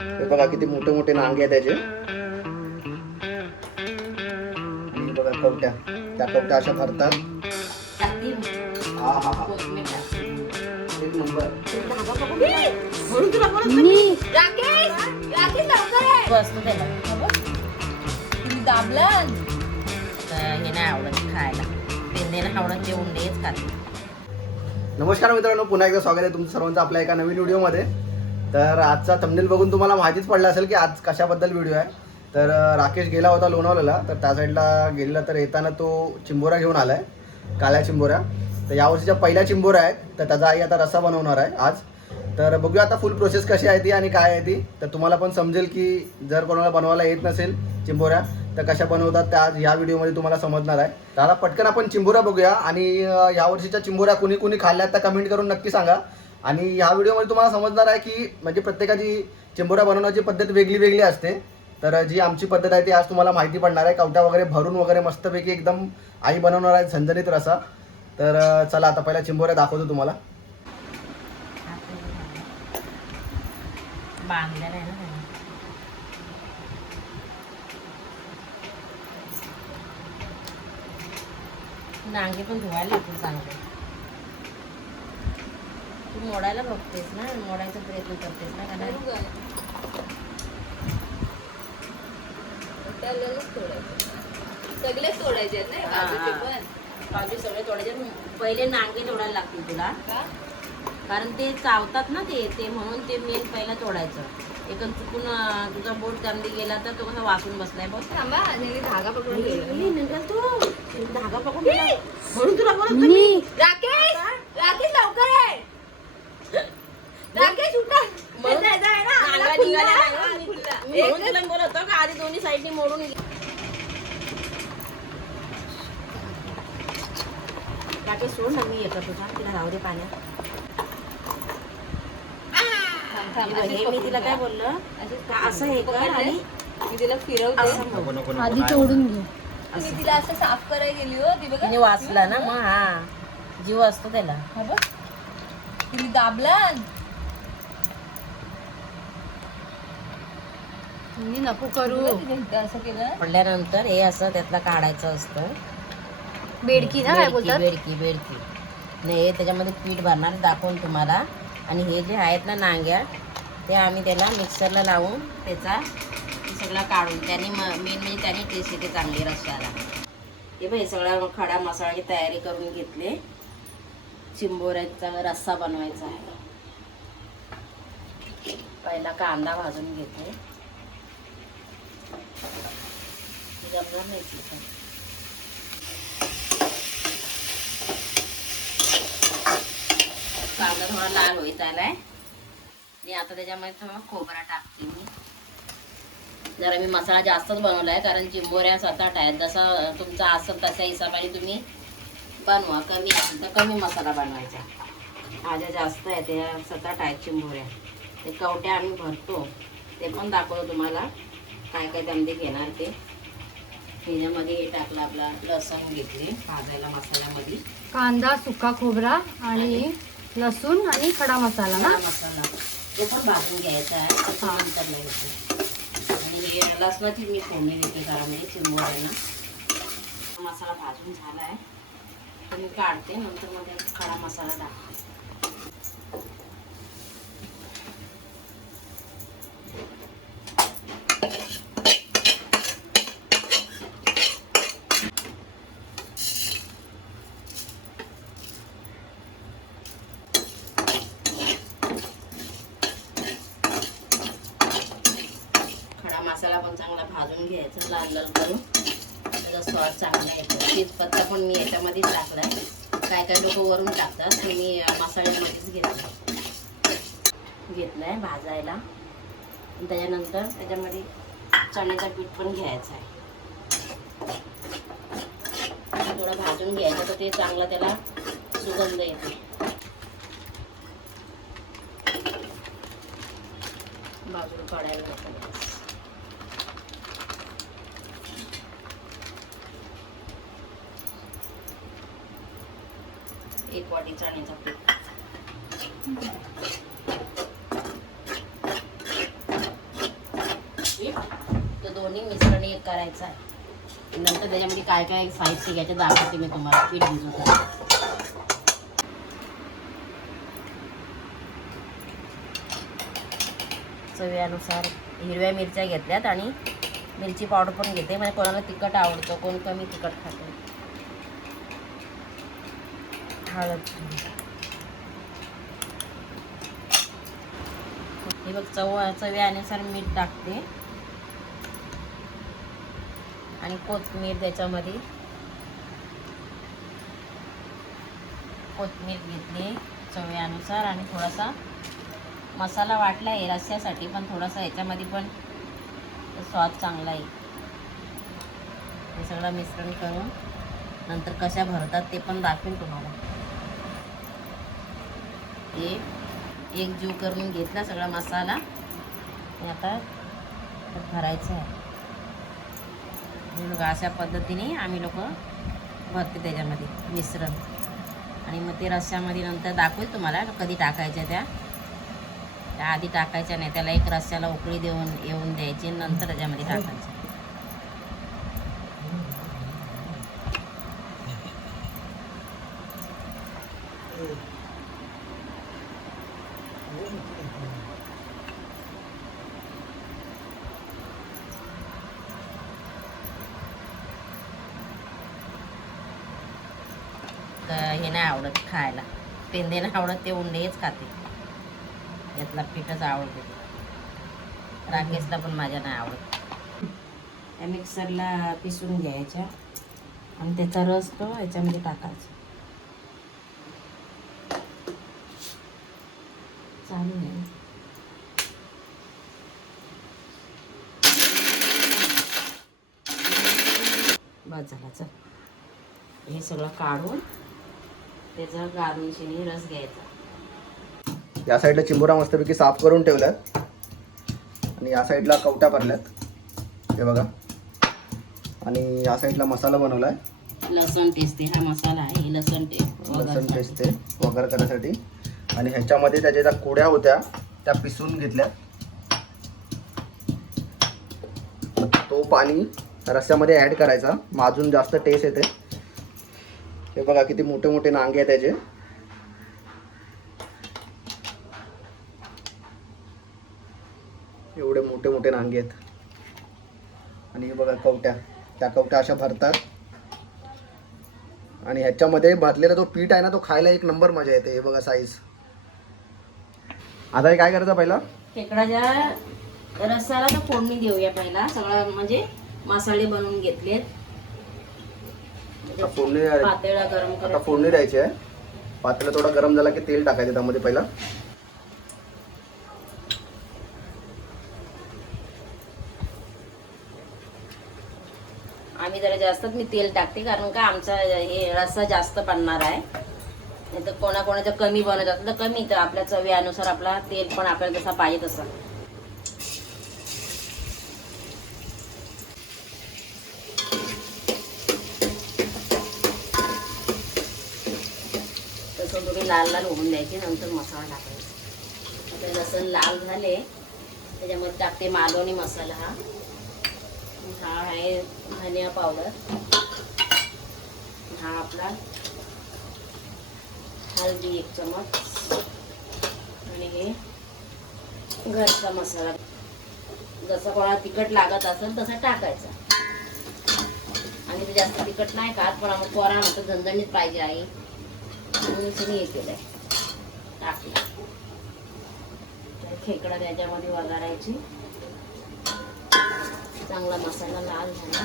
हे बघा किती मोठे मोठे नांगे आहेत त्याचे आणि बघा कवट्या. त्या कवट्या अशा भरतात. हा हा हा. एक नंबर. हे नाही आवडत खायला. पेंदेला आवडत खाते. नमस्कार मित्रांनो पुन्हा एकदा स्वागत आहे तुमचं सर्वांचं आपल्या एका नवीन व्हिडिओमध्ये. तर आजचा थंबनेल बघून तुम्हाला माहितीच पडलं असेल की आज कशाबद्दल व्हिडिओ आहे. तर राकेश गेला होता लोणावल्याला तर त्या साईडला गेलेला तर येताना तो चिंबोरा घेऊन आला आहे काळ्या चिंबोऱ्या. तर यावर्षीच्या पहिल्या चिंबोऱ्या आहेत. तर त्याचा आई आता रस्सा बनवणार आहे आज. तर बघूया आता फुल प्रोसेस कशी आहे ती आणि काय आहे ती. तर तुम्हाला पण समजेल की जर कोणाला बनवायला येत नसेल चिंबोऱ्या तर कशा बनवतात त्या आज या व्हिडिओमध्ये तुम्हाला समजणार आहे. तर आता पटकन आपण चिंबोऱ्या बघूया. आणि यावर्षीच्या चिंबोऱ्या कुणी कुणी खाल्ल्यात तर कमेंट करून नक्की सांगा. आणि ह्या व्हिडिओमध्ये तुम्हाला समजणार आहे की म्हणजे प्रत्येकाची चिंबोऱ्या बनवण्याची पद्धत वेगळी वेगळी असते. तर जी आमची पद्धत आहे ती आज तुम्हाला माहिती पडणार आहे. कवट्या वगैरे भरून वगैरे मस्तपैकी एकदम आई बनवणार आहे झणझणीत रसा. तर चला आता पहिला चिंबोऱ्या दाखवतो तुम्हाला. नांगे पण धुवायला लागतील चांगले. तू मोडायला बघतेस ना मोडायचा प्रयत्न करतेस ना कारण सगळेच तोडायचे. काजू सगळे तोडायचे पहिले नांगे तोडायला लागतील तुला? कारण ते चावतात ना ते ते म्हणून ते मेन पहिला तोडायचं. एक चुकून तुझा बोट त्यामध्ये गेला तर तो कसा वाकून बसलाय बघ. थांबा धागा पकडून तो. धागा पकडून. म्हणून तुला बोलत राकेश लवकर आहे राकेश उठा म्हणून- जाय, जाय ना, नांगा आपला निघाला खुला, नाही. हा, खुला. मी म्हणून तुला बोलत होतो का? आधी दोन्ही साईडनी मोडून सोड ना मी येतो तुझा तिला राहू दे पाण्यात. थांब, थांब, अशीच हे मी तिला काय बोललं? का असं हे कर आणि मी तिला फिरवते. असं मोड. आधी तोडून घे. मी तिला असं साफ करायला गेली हो ती बघा. तिने वाचला ना मग हा. जीव असतो त्याला. हा बघ. तिने दाबला. मी नको करू. असं केलं? पडल्यानंतर हे असं त्यातला काढायचं असतं. बेडकी ना काय बेडकी बोलतात? बेडकी बेडकी. नाही हे त्याच्यामध्ये पीठ भरणार दाखवून तुम्हाला. आणि हे जे आहेत ना नांग्या ते आम्ही त्याला मिक्सरला लावून त्याचा सगळा काढून त्याने मेन म्हणजे त्याने टेस्ट येते चांगली रस्त्याला हे बघ हे सगळा खडा मसाल्याची तयारी करून घेतले. चिंबोऱ्याचा रस्सा बनवायचा आहे. पहिला कांदा भाजून घेते. जमणार नाही कांदा थोडा लाल होईत आलाय आणि आता त्याच्यामध्ये थोडा खोबरा टाकते मी. जरा मी मसाला जास्तच बनवलाय कारण चिंबोऱ्या सताट आहेत. जसा तुमचा असेल तशा हिशोबाने तुम्ही बनवा. कमी असेल तर कमी मसाला बनवायचा. माझ्या जास्त आहे त्या सताट आहेत चिंबोऱ्या. ते कवट्या आम्ही भरतो. ते पण दाखवतो तुम्हाला. काय काय त्यामध्ये घेणार ते. ह्याच्यामध्ये हे टाकलं आपला लसण घेतले भाजायला मसाल्यामध्ये. कांदा सुका खोबरा आणि लसूण आणि खडा मसाला ना? मसाला. तो पण भाजून घ्यायचा आहे त्याच्या नंतर घ्यायचं आणि हे लसणाची मी फोडणी देते घरामध्ये चिरमुऱ्यांना मसाला भाजून झाला आहे. मी काढते नंतर मध्ये खडा मसाला टाकते खडा मसाला पण चांगला भाजून घ्यायचा लाल लाल करून त्याचा स्वाद चांगला येतो तेजपत्ता पण मी याच्यामध्येच टाकलाय काय काय लोक वरून टाकतात पण मी अं, मसाल्यामध्येच घेतला घेतलाय भाजायला आणि त्याच्यामध्ये चण्याचा पीठ पण घ्यायचं आहे. थोडं भाजून घ्यायचं तर ते चांगलं त्याला सुगंध येते. बाजूला काढायला एक वाटी चण्याचा पीठ. दोन्ही मिश्रण एक करायचं आहे. नंतर त्याच्यामध्ये काय काय साहित्य घ्यायचं दाखवते मी तुम्हाला. पीठ भिजवतो चव्यानुसार हिरव्या मिरच्या घेतल्यात आणि मिरची पावडर पण घेते. म्हणजे कोणाला तिखट आवडतं कोण कमी तिखट खातं. हळद. हे बघ चव चव्यानुसार मीठ टाकते. आणि कोथमीर त्याच्यामध्ये. कोथमीर घेतली चव्यानुसार आणि थोडासा मसाला वाटला आहे रस्स्यासाठी पण थोडासा याच्यामध्ये पण स्वाद चांगला आहे. हे सगळं मिश्रण करून नंतर कशा भरतात ते पण दाखवेन तुम्हाला. हे एक जीव करून घेतला सगळा मसाला. आता भरायचा भरायचं आहे. हे बघा अशा पद्धतीने आम्ही लोक भरते त्याच्यामध्ये मिश्रण. आणि मग ते रस्स्यामध्ये नंतर दाखवेल तुम्हाला कधी टाकायच्या त्या. त्या आधी टाकायच्या नाही त्याला एक रस्स्याला उकळी देऊन येऊन द्यायची नंतर त्याच्यामध्ये टाकायचं तर हे नाही आवडत खायला. पेंदे नाही आवडत ते उंडेच खाते. यातला पीठच आवडते. राकेशला पण माझ्या नाही आवडत. त्या मिक्सरला पिसून घ्यायच्या आणि त्याचा रस तो याच्यामध्ये टाकायचा. चालू आहे. बस झाला चल. हे सगळं काढून त्याचा गाळून शिनी रस घ्यायचा. या साईडला चिंबोरा मस्तपैकी साफ करून ठेवल्यात. आणि या साईडला कवट्या भरल्यात. हे बघा. आणि या साईडला मसाला बनवला आहे लसण टेस्टे हा मसाला आहे हे लसण टेस्ट. लसण पेस्ट ते वगैरे करण्यासाठी आणि ह्याच्यामध्ये त्याच्या ज्या कुड्या होत्या त्या पिसून घेतल्या तो पाणी रस्स्यामध्ये ॲड करायचा. मग अजून जास्त टेस्ट येते. हे बघा किती मोठे मोठे नांगे आहेत त्याचे एवढे मोठे मोठे नांगे आहेत. आणि हे बघा कवट्या. त्या कवट्या अशा भरतात. आणि ह्याच्यामध्ये भाजलेला जो पीठ आहे ना तो खायला एक नंबर मजा येते. हे बघा साईज आता हे काय करायचं पहिला? खेकडाच्या रस्साला तर फोडणी देऊया पहिला. सगळं म्हणजे मसाले बनवून घेतलेत. आता फोडणी पातेळा गरम आता फोडणी द्यायची आहे. पातेला थोडा गरम झाला की तेल टाकायचं त्यामध्ये पहिला. आम्ही जरा जास्तच मी तेल टाकते कारण का आमचा हे रस्सा जास्त बनणार आहे. नाही तर कोणाकोणाचं कमी बनत असलं तर कमी तर आपल्या चवीनुसार आपला तेल पण आपल्याला जसा पाहिजे तसा तसं थोडी लाल लाल होऊन द्यायची नंतर मसाला टाकायचा. आता लसण लाल झाले त्याच्यामध्ये टाकते मालवणी मसाला हा. हा आहे धनिया पावडर. हा आपला हळदी एक चमच. आणि हे घरचा मसाला. जसं कोणाला तिखट लागत असेल तसं टाकायचं. आणि ते जास्त तिखट नाही खात पण आम्हाला पोरा म्हणतो झणझणीत पाहिजे आई. म्हणून तिने हे आहे टाकलं तर खेकडा त्याच्यामध्ये वगारायची चांगला मसाला लाल झाला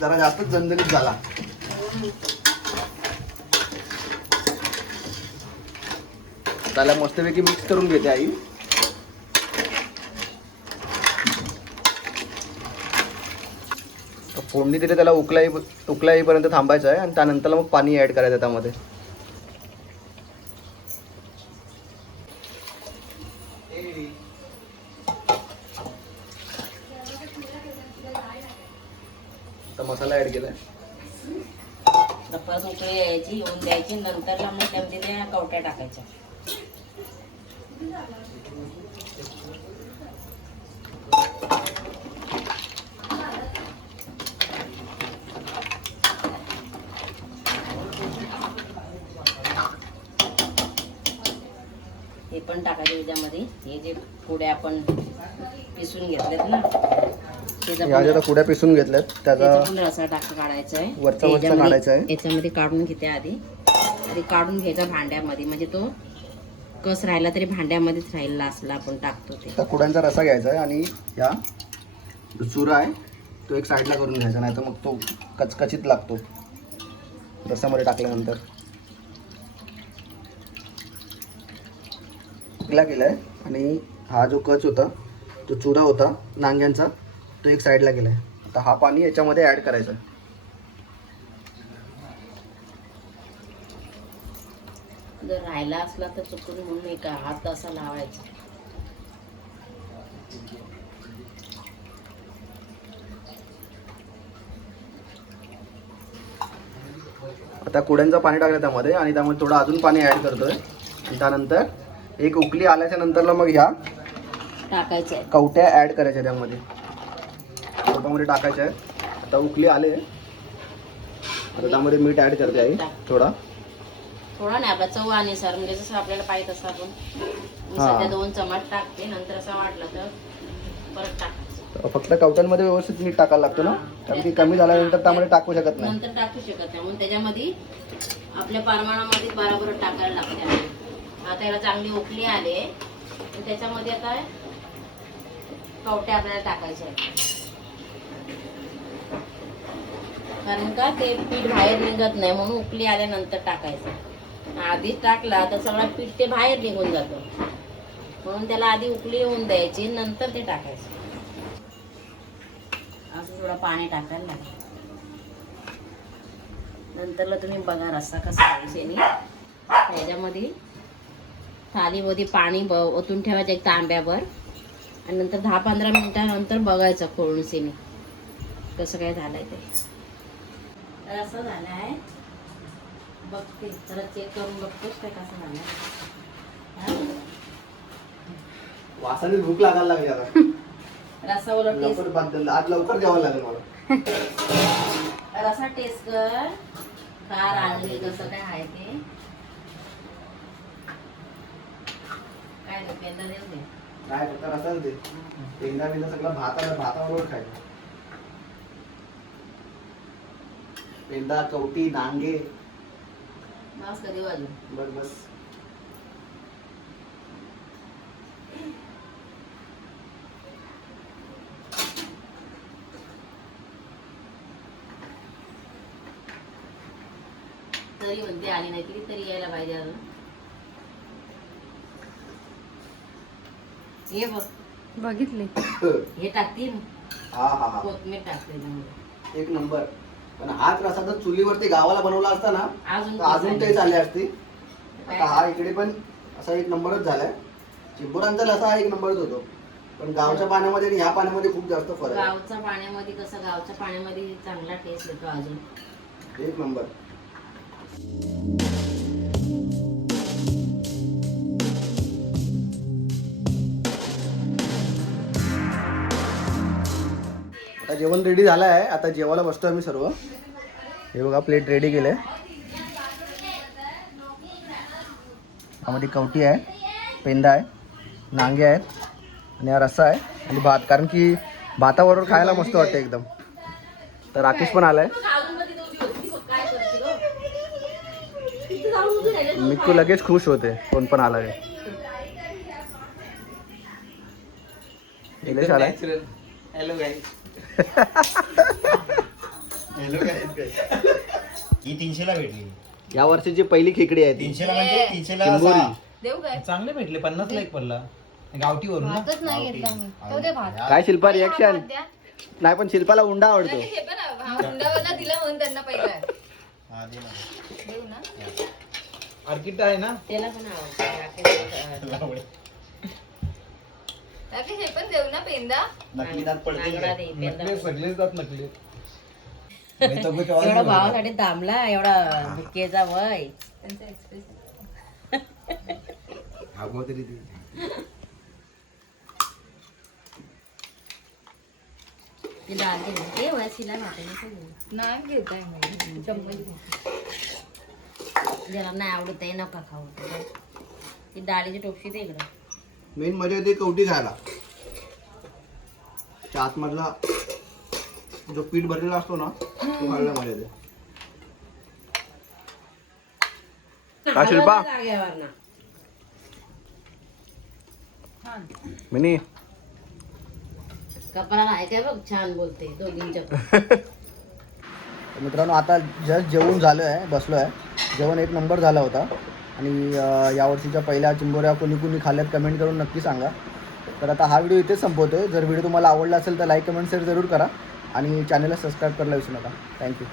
जरा जास्तच झणझणीत झाला. त्याला मस्तपैकी मिक्स करून घेते आई. फोडणी दिली त्याला उकलाई उकलाईपर्यंत थांबायचं आहे आणि त्यानंतर मग पाणी ॲड करायचं त्यामध्ये. तर मसाला ॲड केलाय. तर परत उकळी यायची येऊन द्यायची नंतरला मग त्यामध्ये त्या कवट्या टाकायच्या. पण टाकायचे त्याच्यामध्ये. हे जे पुढे आपण पिसून घेतलेत ना या ज्या पिसून घेतल्यात. त्याचा पण रसा टाक काढायचा आहे वरचा वरचा त्याच्यामध्ये- काढायचा आहे. याच्यामध्ये काढून घेते आधी. आधी काढून घ्यायचा भांड्यामध्ये. म्हणजे तो कस राहिला तरी भांड्यामध्येच राहिला असला आपण टाकतो ते. त्या कुड्यांचा रसा घ्यायचा आहे आणि या जो चुरा आहे तो एक साईडला करून घ्यायचा. नाही तर मग तो कचकचित लागतो रसामध्ये टाकल्यानंतर. टाकला गेलाय आणि हा जो कच होता तो चुरा होता नांग्यांचा तो एक साईडला गेलाय. आता हा पाणी याच्यामध्ये ॲड करायचा. जर राहिला असला तर चुकून म्हणून एक हात असा लावायचा. आता कुड्यांचं पाणी टाकलं त्यामध्ये आणि त्यामध्ये थोडं अजून पाणी ॲड करतोय. त्यानंतर एक उकली आल्याच्या नंतरला मग ह्या टाकायचं आहे कवट्या ॲड करायच्या त्यामध्ये. कवटामध्ये टाकायच्या आहे आता उकली आले. आता त्यामध्ये मीठ ॲड करते आई थोडा. थोडा नाही आपला चव आणि सर म्हणजे जसं आपल्याला पाहिजे तसं आपण. हा. सध्या दोन चमच टाकते नंतर असं वाटलं तर परत फक्त कवट्यांमध्ये व्यवस्थित मीठ टाकायला लागतो ना? कारण की कमी झाल्यानंतर त्यामध्ये टाकू शकत नाही. नंतर टाकू शकत नाही. म्हणून त्याच्यामध्ये आपल्या प्रमाणामध्ये बरोबर टाकायला लागते. आता याला चांगली उकली आले. त्याच्यामध्ये आता कवटे आपल्याला टाकायचे कारण का ते पीठ बाहेर निघत नाही म्हणून उकली आल्यानंतर टाकायचं. आधीच टाकला तर सगळं पीठ ते बाहेर निघून जातं. म्हणून त्याला आधी उकली येऊन द्यायची नंतर ते टाकायचं. असं थोडं पाणी टाकायला लागेल. नंतरला तुम्ही बघा रस्सा कसा आहे त्याच्यामध्ये थालीमध्ये पाणी ब ओतून ठेवायचं एक तांब्यावर. आणि नंतर दहा पंधरा मिनिटानंतर बघायचं खोळून कसं काय झालंय ते. तर असं झालं आहे बघते जरा चेक करून बघतोच काय कसं झालं वासाने भूक लागायला लागली आता. रसा उलट टेस्ट लवकर बदल आज लवकर जेवायला लागेल मला. रसा टेस्ट कर. कार आणली कसं काय आहे ते काय ते पेंदा देऊ नाही फक्त रसाच दे. एकदा बिंदा सगळं भाता भाताबरोबर खायचं पेंदा कवटी कधी वाजू? बस बस. तरी म्हणते आली नाही तरी तरी यायला पाहिजे अजून. हे बघ. बघितले. हे टाकतील. हा हा हा. कोथमीर टाकते त्याच्यामध्ये एक नंबर. पण हाच रसा जर चुलीवरती गावाला बनवला असता ना अजून तर अजून ते चालले. असते. आता हा इकडे पण असा एक नंबरच झालाय. चिंबुरांचा लसा हा एक नंबरच होतो. पण गावच्या पाण्यामध्ये आणि ह्या पाण्यामध्ये खूप जास्त फरक गावच्या पाण्यामध्ये कसं गावच्या पाण्यामध्ये चांगला टेस्ट येतो अजून. एक नंबर. जेवण रेडी झालं आहे. आता जेवायला बसतो आम्ही सर्व. हे बघा प्लेट रेडी केले त्यामध्ये कवटी आहे पेंदा आहे नांगे आहेत आणि हा रस्सा आहे आणि भात. कारण की भाताबरोबर खायला मस्त वाटतं एकदम. तर राकेश पण आलाय. मिक्कू लगेच खुश होते. कोण पण आला रे. हॅलो गाईज ही तीनशेला भेटली. या वर्षीची पहिली खेकडी आहे ती. तीनशेला म्हणजे तीनशेला चिंबोरी. सहा. देऊ काय? चांगले भेटले पन्नासला एक पडला. गावठीवरून ना. भातच नाही घेतला मी. ठेव दे भात. काय शिल्पा रिॲक्शन नाही पण शिल्पाला उंडा आवडतो. हे पण हा हुंडावाला दिला म्हणून त्यांना पहिला. हा, दे ना. देऊ ना. अर्किड आहे ना? त्याला पण आवडतं. हे पण देऊ ना पेंदा? नकली दात पडते नांगडा दे, पेंदा नकली सगळेच दात नकली. मैं तो कुछ और एवढा बोल रहा हूँ. भावासाठी थांबला एवढा बुक्केचा वय. त्यांचा एक्सप्रेस आगो तरी ती. ती घेऊ. नाही घेताय चम्मच ज्याला नाही आवडत आहे नका खाऊ. ती डाळीची टोपशी दे इकडं. मेन मजा येते कवटी खायला. त्या आतमधला जो पीठ भरलेला असतो ना तो खायला मजा येते. हा शिल्पा? मिनी. कपाळाला आहे काय बघ छान बोलते दोघींच्या. तर मित्रांनो आता जस्ट जेवून झालं आहे बसलो आहे जेवण एक नंबर झाला होता. आणि यावर्षीच्या पहिल्या चिंबोऱ्या कोणी कोणी खाल्ल्यात कमेंट करून नक्की सांगा. तर आता हा व्हिडिओ इथेच संपवतोय. जर व्हिडिओ तुम्हाला आवडला असेल तर लाईक कमेंट शेअर जरूर करा. आणि चॅनलला सबस्क्राईब करायला विसरू नका. थँक्यू.